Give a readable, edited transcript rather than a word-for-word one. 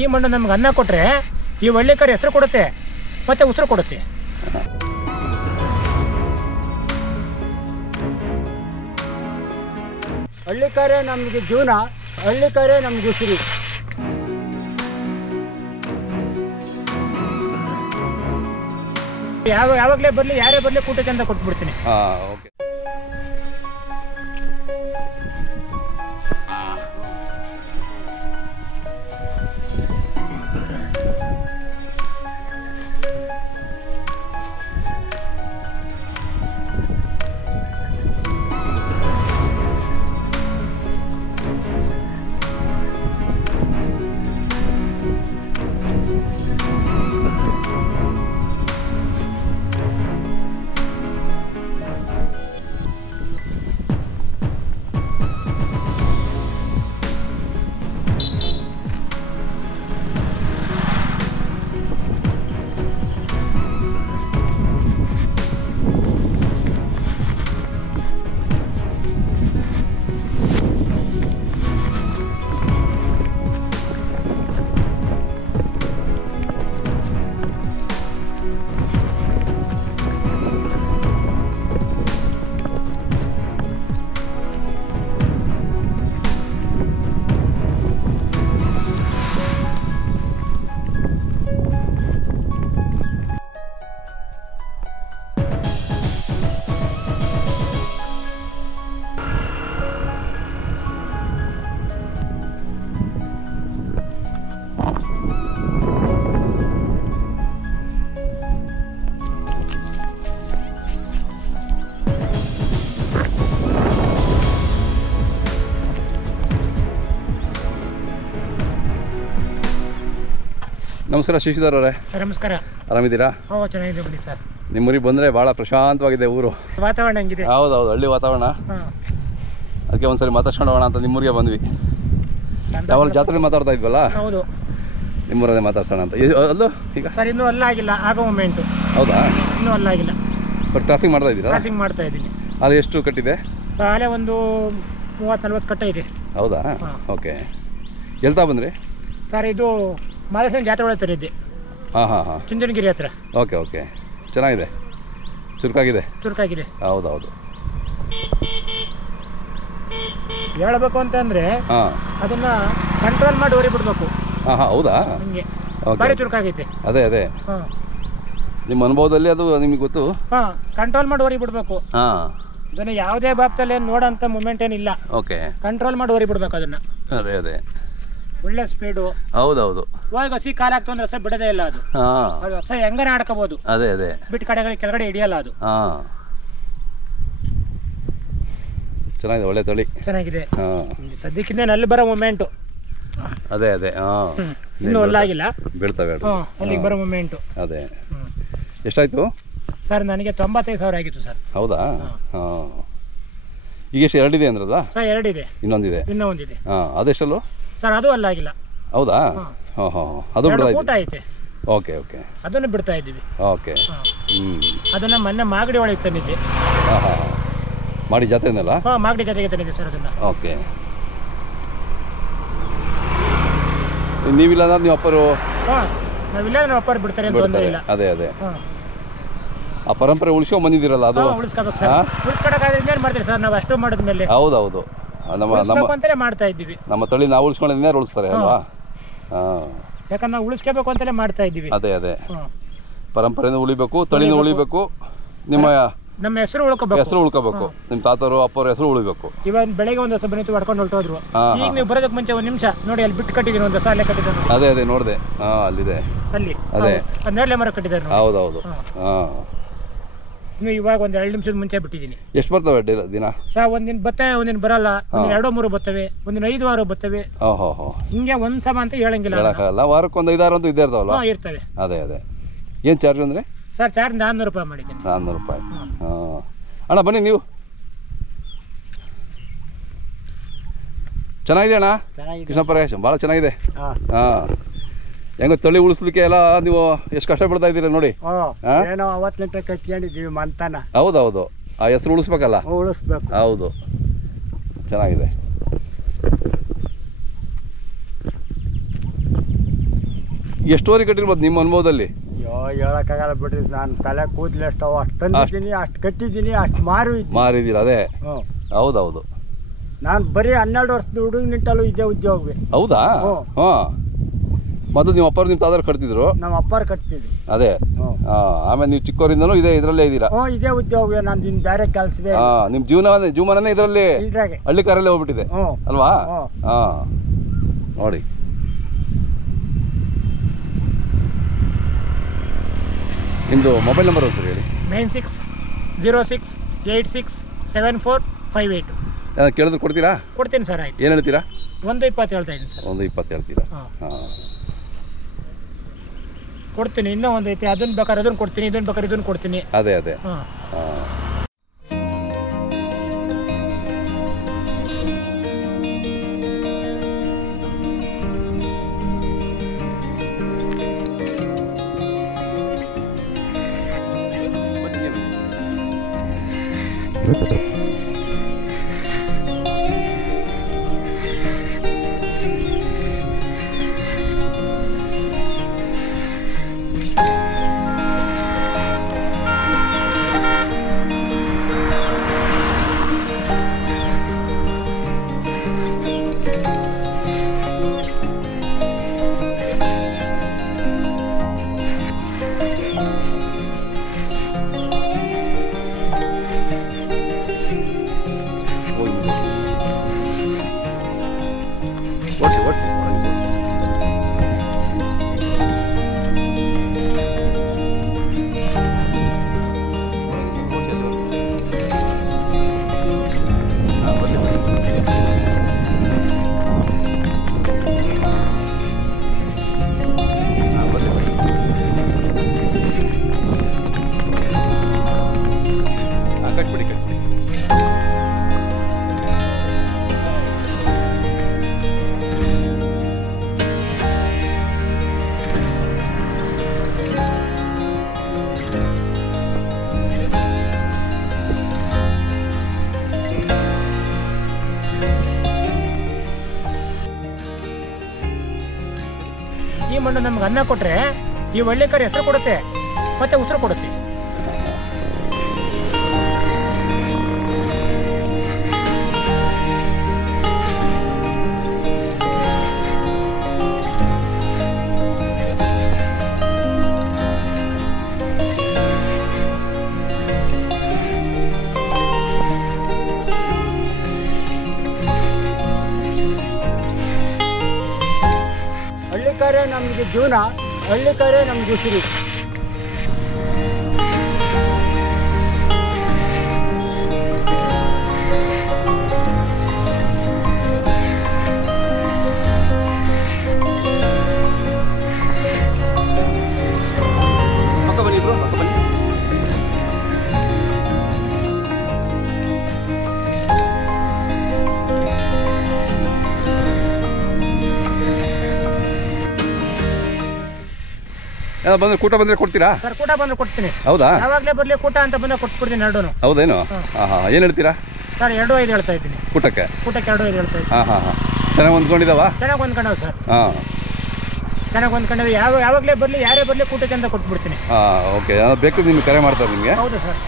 ಈ ಮಣ್ಣು ನಮ್ಗೆ ಅನ್ನ ಕೊಟ್ಟರೆ ಈ ಹಳ್ಳಿಕಾರಿ ಹೆಸರು ಕೊಡುತ್ತೆ ಮತ್ತು ಉಸಿರು ಕೊಡುತ್ತೆ. ಹಳ್ಳಿಕಾರೇ ನಮಗೆ ಜೀವನ, ಹಳ್ಳಿಕಾರೇ ನಮ್ಗೆ ಉಸಿರು. ಯಾವಾಗಲೇ ಬರಲಿ ಯಾರೇ ಬರಲಿ ಕೂಟಕ್ಕೆ ಅಂತ ಕೊಟ್ಬಿಡ್ತೀನಿ. ಓಕೆ. ನಮಸ್ಕಾರ ಶಶಿಧರ್ ಅವರೇ. ಸರ್ ನಮಸ್ಕಾರ. ಆರಾಮಿದ್ದೀರಾ? ಚೆನ್ನಾಗಿದೆ ಬನ್ನಿ ಸರ್. ನಿಮ್ಮ ಊರಿಗೆ ಬಂದರೆ ಭಾಳ ಪ್ರಶಾಂತವಾಗಿದೆ ಊರು. ವಾತಾವರಣ ಹೆಂಗಿದೆ? ಹೌದು ಹಳ್ಳಿ ವಾತಾವರಣ. ಅದಕ್ಕೆ ಒಂದ್ಸರಿ ಮಾತಾಡ್ಸ್ಕೊಂಡು ಹೋಗೋಣ ಅಂತ ನಿಮ್ಮೂರಿಗೆ ಬಂದ್ವಿ. ಯಾವಾಗ ಜಾತ್ರೆ ಮಾತಾಡ್ತಾ ಇದ್ವಲ್ಲ, ಹೌದು, ನಿಮ್ಮೂರನ್ನೇ ಮಾತಾಡ್ಸೋಣ ಅಂತ. ಅಲ್ಲೂ ಈಗ ಸರ್ ಇನ್ನೂ ಅಲ್ಲ ಆಗಿಲ್ಲ, ಆಗೋ ಮೂಮೆಂಟು. ಹೌದಾ? ಇನ್ನೂ ಅಲ್ಲ ಆಗಿಲ್ಲ. ಬಟ್ ಕ್ರಾಸಿಂಗ್ ಮಾಡ್ತಾ ಇದ್ದೀರಾ? ಕ್ರಾಸಿಂಗ್ ಮಾಡ್ತಾ ಇದ್ದೀನಿ. ಅಲ್ಲಿ ಎಷ್ಟು ಕಟ್ಟಿದೆ? ಸರ್ ಅಲ್ಲೇ ಒಂದು 30-40 ಕಟ್ಟ ಇದೆ. ಹೌದಾ? ಓಕೆ. ಎಲ್ತಾ ಬಂದ್ರಿ ಸರ್? ಇದು ಮಾದೇಶ್ವರ ಜಾತ್ರೆ ಒಳಗೆ ತರಿದ್ದೆ. ಹಾಂ. ಚುಂಚನಗಿರಿ ಹತ್ರ. ಓಕೆ. ಚೆನ್ನಾಗಿದೆ, ಚುರುಕಾಗಿದೆ. ಹೌದೌದು. ಹೇಳ್ಬೇಕು ಅಂತಂದ್ರೆ ಅದನ್ನ ಕಂಟ್ರೋಲ್ ಮಾಡಿ ಹೊರಿ ಬಿಡ್ಬೇಕು. ಹೌದಾ? ಹಂಗೆ ಭಾರಿ ಚುರುಕಾಗೈತೆ. ಅದೇ ನಿಮ್ಮ ಅನುಭವದಲ್ಲಿ ಅದು ನಿಮಗೆ ಗೊತ್ತು. ಕಂಟ್ರೋಲ್ ಮಾಡಿ ಹೊರಿ ಬಿಡ್ಬೇಕು. ಅದನ್ನ ಯಾವುದೇ ಬಾಪ್ತಲ್ಲಿ ನೋಡೋಂಥ ಮೂಮೆಂಟ್ ಏನಿಲ್ಲ. ಓಕೆ. ಕಂಟ್ರೋಲ್ ಮಾಡಿ ಹೊರಿ ಬಿಡ್ಬೇಕು ಅದನ್ನ. ಅದೇ ಒಳ್ಳೆ ಸ್ಪೀಡು. ಹೌದೌದು. ಇವಾಗ ಹಸಿ ಕಾಲಾಗ್ತು ಅಂದ್ರೆ ರಸ ಬಿಡದೇ ಇಲ್ಲ ಅದು. ಅದು ರಸ ಹೆಂಗಾರ ಆಡ್ಕೋಬಹುದು. ಅದೇ ಬಿಟ್ಟು ಕಡೆಗಳಿಗೆ ಕೆಳಗಡೆ ಹಿಡಿಯಲ್ಲ ಅದು. ಚೆನ್ನಾಗಿದೆ, ಒಳ್ಳೆ ತಳಿ. ಚೆನ್ನಾಗಿದೆ. ಸದ್ಯಕ್ಕಿಂತ ಅಲ್ಲಿ ಬರೋ ಮೂಮೆಂಟು. ಅದೇ ಇನ್ನೂ ಅಲ್ಲಾಗಿಲ್ಲ, ಬೀಳ್ತವೆ ಅಲ್ಲಿಗೆ ಬರೋ ಮೂಮೆಂಟು. ಅದೇ. ಎಷ್ಟಾಯ್ತು ಸರ್? ನನಗೆ 95,000 ಆಗಿತ್ತು ಸರ್. ಹೌದಾ? ಈಗ ಎಷ್ಟು? ಎರಡಿದೆ ಅಂದ್ರಲ್ಲ ಸರ್? ಎರಡಿದೆ. ಇನ್ನೊಂದಿದೆ. ಅದೆಷ್ಟಲ್ಲೂ ಸರ್? ಅದು ಅಲ್ಲಾಗಿಲ್ಲ. ಹೌದಾ? ಅದು ಊಟ ಐತೆ. ಓಕೆ. ಅದನ್ನು ಬಿಡ್ತಾ ಇದ್ದೀವಿ. ಓಕೆ. ಅದನ್ನ ಮೊನ್ನೆ ಮಾಗಡಿ ಒಳಗೆ ತಂದಿದ್ದೆ. ಮಾಡಿ ಜಾತ್ರೆನಲ್ಲ? ಮಾಗಡಿ ಜಾತ್ರೆಗೆ ತಂದಿದ್ದೆ ಸರ್ ಅದನ್ನ. ಓಕೆ. ನೀವಿಲ್ಲ ಅಂದ್ರೆ ನೀವು ಅಪ್ಪರು? ನಾವಿಲ್ಲ, ನಮ್ಮ ಅಪ್ಪರು ಬಿಡ್ತಾರೆ ಅಂತ ತೊಂದರೆ ಇಲ್ಲ. ಅದೇ ಆ ಪರಂಪರೆ ಉಳಿಸ್ಕೊಂಡ್ ಬಂದಿದ್ದೀರಲ್ಲ, ಅದು ಉಳಿಸ್ಕೋಬೇಕು ಸರ್. ಉಳಿಸ್ಕೊಳಕ್ಕಾದ್ರೆ ಇನ್ನೇನು ಮಾಡ್ತೀರಿ ಸರ್? ನಾವು ಅಷ್ಟು ಮಾಡಿದ್ಮೇಲೆ. ಹೌದೌದು. ಅಂತಲೇ ಮಾಡ್ತಾ ಇದ್ದೀವಿ. ನಮ್ಮ ತಳಿ ನಾವು ಉಳಿಸ್ಕೊಂಡಿದ್ದೇ ಉಳಿಸ್ತಾರೆ ಅಲ್ವಾ? ಯಾಕಂದ್ರೆ ನಾವು ಉಳಿಸ್ಕೋಬೇಕು ಅಂತಲೇ ಮಾಡ್ತಾ ಇದ್ದೀವಿ. ಅದೇ ಪರಂಪರೆನೂ ಉಳಿಬೇಕು, ತಳಿನೂ ಉಳಿಬೇಕು, ನಮ್ಮ ಹೆಸರು ಉಳ್ಕೋಬೇಕು. ನಿಮ್ಮ ತಾತರು ಅಪ್ಪರ ಹೆಸರು ಉಳಿಬೇಕು. ಇವಾಗ ಬೆಳಗ್ಗೆ ಒಂದು ಹೊಸ ಬನ್ನಿ ಹೊಡ್ಕೊಂಡು ಹೊರಟೋದ್ರು. ಈಗ ನೀವು ಬರೋದಕ್ಕೆ ಮುಂಚೆ ಒಂದು ನಿಮಿಷ ನೋಡಿ, ಅಲ್ಲಿ ಬಿಟ್ಟು ಕಟ್ಟಿದ್ದೀನಿ, ಒಂದು ಸಾಲೆ ಕಟ್ಟಿದ್ದಾರೆ. ಅದೇ ನೋಡಿದೆ. ಅಲ್ಲಿದೆ. ಅಲ್ಲಿ ಅದೇ ನೇರಳೆ ಮರ ಕಟ್ಟಿದ್ದಾರೆ. ಹೌದೌದು. ಇನ್ನು ಇವಾಗ ಒಂದು 2 ನಿಮಿಷದ ಮುಂಚೆ ಬಿಟ್ಟಿದ್ದೀನಿ. ಎಷ್ಟು ಬರ್ತವೆ ದಿನ? ಸರ್ ಒಂದಿನ ಬರ್ತವೆ, ಒಂದಿನ ಬರಲ್ಲ. ಒಂದಿನ 2-3 ಬರ್ತವೆ, ಒಂದಿನ 5-6 ಬರ್ತವೆ. ಹಿಂಗೆ ಒಂದ್ ಸಮ ಅಂತ ಹೇಳಂಗಿಲ್ಲ. ವಾರಕ್ಕೆ ಒಂದು 5-6 ಅಂತೂ ಇದ್ದೇ ಇರ್ತಾವಲ್ಲ? ಇರ್ತವೆ. ಅದೇ ಏನು ಚಾರ್ಜ್ ಅಂದರೆ? ಸರ್ ಚಾರ್ಜ್ 400 ರೂಪಾಯಿ ಮಾಡಿದ್ದೀನಿ. 400 ರೂಪಾಯಿ. ಅಣ್ಣ ಬನ್ನಿ ನೀವು. ಚೆನ್ನಾಗಿದೆ ಅಣ್ಣ ಕೃಷ್ಣಪ್ಪರೇ, ಭಾಳ ಚೆನ್ನಾಗಿದೆ. ಹೆಂಗ ತಳಿ ಉಳಿಸ್ಲಿಕ್ಕೆ ಎಲ್ಲ ನೀವು ಎಷ್ಟು ಕಷ್ಟ ಪಡ್ತಾ ಇದ್ದೀರಾ ನೋಡಿ. ಏನೋ ಅವತ್ತು ಕಟ್ಕೊಂಡಿದ್ದೀವಿ ಮಂತನ. ಹೌದೌದು, ಆ ಹೆಸರು ಉಳಿಸ್ಬೇಕಲ್ಲ. ಉಳಿಸ್ಬೇಕು. ಹೌದು, ಚೆನ್ನಾಗಿದೆ. ಎಷ್ಟುವರೆಗೆ ಕಟ್ಟಿರ್ಬೋದು ನಿಮ್ಮ ಅನುಭವದಲ್ಲಿ? ಅಯ್ಯೋ ಹೇಳಕ್ಕಾಗಲ್ಲ ಬಿಡ್ರಿ, ನಾನು ತಲೆ ಕೂದಲು ಎಷ್ಟವ ಅಷ್ಟು ತಂದಿದ್ದೀನಿ, ಅಷ್ಟು ಕಟ್ಟಿದ್ದೀನಿ, ಅಷ್ಟು ಮಾರಿದ್ದೀರ? ಅದೇ ಹೌದೌದು. ನಾನು ಬರೀ 12 ವರ್ಷದ ಹುಡುಗ ನಿಂಟಲ್ಲೂ ಇದೇ ಉದ್ಯೋಗವೇ. ಹೌದಾ? ಹಾಂ. ಮತ್ತು ನಿಮ್ಮ ಅಪ್ಪರು ನಿಮ್ಮ ತಾತಾರು ಕಟ್ತಿದ್ರು? ನಮ್ಮ ಅಪ್ಪಾರು ಕಟ್ತಿದ್ರು. ಅದೇ. ಆಮೇಲೆ ನೀವು ಚಿಕ್ಕವರಿಂದನೂ ಇದರಲ್ಲೇ ಇದ್ದೀರಾ? ಇದೇ ಉದ್ಯೋಗವೇ, ನಂದು ಇನ್ನು ಬೇರೆ ಕೆಲಸವೇ. ನಿಮ್ಮ ಜೀವನನೇ ಇದರಲ್ಲಿ ಹಳ್ಳಿ ಕಾರಲ್ಲೇ ಹೋಗ್ಬಿಟ್ಟಿದೆ ಅಲ್ವಾ? ಹಾಂ ನೋಡಿ. ನಿಮ್ಮದು ಮೊಬೈಲ್ ನಂಬರ್ ಸರ್ ಹೇಳಿ. 9606867458. ಕೇಳಿದ್ರೆ ಕೊಡ್ತೀರಾ? ಕೊಡ್ತೀನಿ ಸರ್. ಆಯ್ತು. ಏನು ಹೇಳ್ತೀರಾ? 120 ಹೇಳ್ತಾ ಇದ್ದೀನಿ ಸರ್. 120 ಹೇಳ್ತೀರಾ? ಹಾಂ ಕೊಡ್ತೀನಿ. ಇನ್ನೂ ಒಂದು ಐತೆ, ಅದನ್ನು ಬೇಕಾದ್ರೆ ಅದನ್ನು ಕೊಡ್ತೀನಿ, ಇದನ್ನು ಬೇಕಾದ್ರೆ ಇದನ್ನು ಕೊಡ್ತೀನಿ. ಅದೇ ಅದೇ. ಹಾಂ. ಈ ಮಣ್ಣು ನಮ್ಗೆ ಅನ್ನ ಕೊಟ್ಟರೆ ಈ ಒಳ್ಳೆಕಾರಿ ಹೆಸರು ಕೊಡುತ್ತೆ ಮತ್ತೆ ಉಸಿರು ಕೊಡುತ್ತೆ. ಹಳ್ಳಿಕಾರೇ ನಮಗೆ ಜೀವನ, ಹಳ್ಳಿಕಾರೇ ನಮ್ಗೆ ಉಸಿರು. ಬಂದ್ರೆ ಕೂಟ ಬಂದರೆ ಕೊಡ್ತೀರಾ ಸರ್? ಕೂಟ ಬಂದ್ರೆ ಕೊಡ್ತೀನಿ. ಹೌದಾ? ಯಾವಾಗಲೇ ಬರಲಿ ಕೂಟ ಅಂತ ಬಂದಾಗ ಕೊಟ್ಬಿಡ್ತೀನಿ ಎರಡೂ. ಹೌದೇನು? ಏನು ಹೇಳ್ತೀರಾ ಸರ್? 2.5 ಹೇಳ್ತಾ ಇದ್ದೀನಿ ಕೂಟಕ್ಕೆ. 2.5 ಹೇಳ್ತಾ ಇದ್ದೀನಿ. ಚೆನ್ನಾಗಿ ಹೊಂದ್ಕೊಂಡಿದ್ದಾವ? ಚೆನ್ನಾಗಿ ಹೊಂದ್ಕೊಂಡವ ಸರ್. ಚೆನ್ನಾಗಿ ಹೊಂದ್ಕೊಂಡವ. ಯಾವಾಗಲೇ ಬರಲಿ, ಯಾರೇ ಬರಲಿ ಕೂಟಕ್ಕೆ ಅಂತ ಕೊಟ್ಬಿಡ್ತೀನಿ. ಓಕೆ. ಬೇಕು ನಿಮ್ಗೆ ಕರೆ ಮಾಡ್ತಾರೆ ನಿಮಗೆ? ಹೌದು ಸರ್.